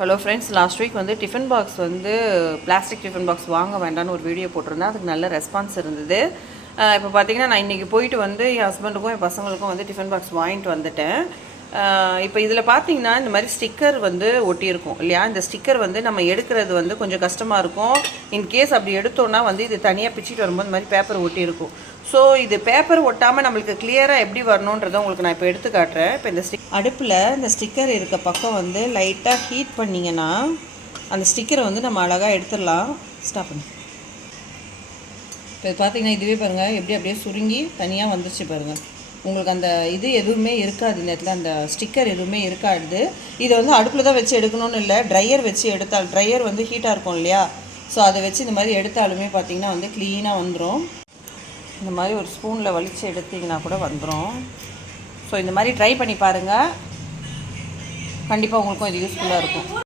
Hello friends, last week வந்து tiffin box வந்து plastic tiffin box வாங்க வேண்டாம்னு ஒரு வீடியோ போட்டிருந்தேன். அதுக்கு நல்ல ரெஸ்பான்ஸ் இருந்தது. இப்போ பார்த்தீங்கன்னா நான் இன்றைக்கி போயிட்டு வந்து என் ஹஸ்பண்டுக்கும் என் பசங்களுக்கும் வந்து டிஃபன் பாக்ஸ் வாங்கிட்டு வந்துட்டேன். இப்போ இதில் பார்த்தீங்கன்னா இந்த மாதிரி ஸ்டிக்கர் வந்து ஒட்டியிருக்கும் இல்லையா? இந்த ஸ்டிக்கர் வந்து நம்ம எடுக்கிறது வந்து கொஞ்சம் கஷ்டமாக இருக்கும். இன்கேஸ் அப்படி எடுத்தோன்னா வந்து இது தனியாக பிச்சுட்டு வரும்போது இந்த மாதிரி பேப்பர் ஒட்டியிருக்கும். ஸோ இது பேப்பர் ஒட்டாமல் நம்மளுக்கு கிளியராக எப்படி வரணுன்றதை உங்களுக்கு நான் இப்போ எடுத்து காட்டுறேன். இப்போ இந்த அடுப்பில் இந்த ஸ்டிக்கர் இருக்க பக்கம் வந்து லைட்டாக ஹீட் பண்ணிங்கன்னா அந்த ஸ்டிக்கரை வந்து நம்ம அழகாக எடுத்துடலாம். ஸ்டாப் பண்ணி இப்போ பார்த்தீங்கன்னா இதுவே பாருங்கள் எப்படி அப்படியே சுருங்கி தனியாக வந்துருச்சு பாருங்கள். உங்களுக்கு அந்த இது எதுவுமே இருக்காது, இந்த இடத்துல அந்த ஸ்டிக்கர் எதுவுமே இருக்காது. இதை வந்து அடுப்பில் தான் வச்சு எடுக்கணும்னு இல்லை, ட்ரையர் வச்சு எடுத்தால், ட்ரையர் வந்து ஹீட்டாக இருக்கும் இல்லையா? ஸோ அதை வச்சு இந்த மாதிரி எடுத்தாலுமே பார்த்திங்கன்னா வந்து க்ளீனாக வந்துடும். இந்த மாதிரி ஒரு ஸ்பூனில் வலித்து எடுத்திங்கன்னா கூட வந்துடும். ஸோ இந்த மாதிரி ட்ரை பண்ணி பாருங்கள், கண்டிப்பாக உங்களுக்கும் இது யூஸ்ஃபுல்லாக இருக்கும்.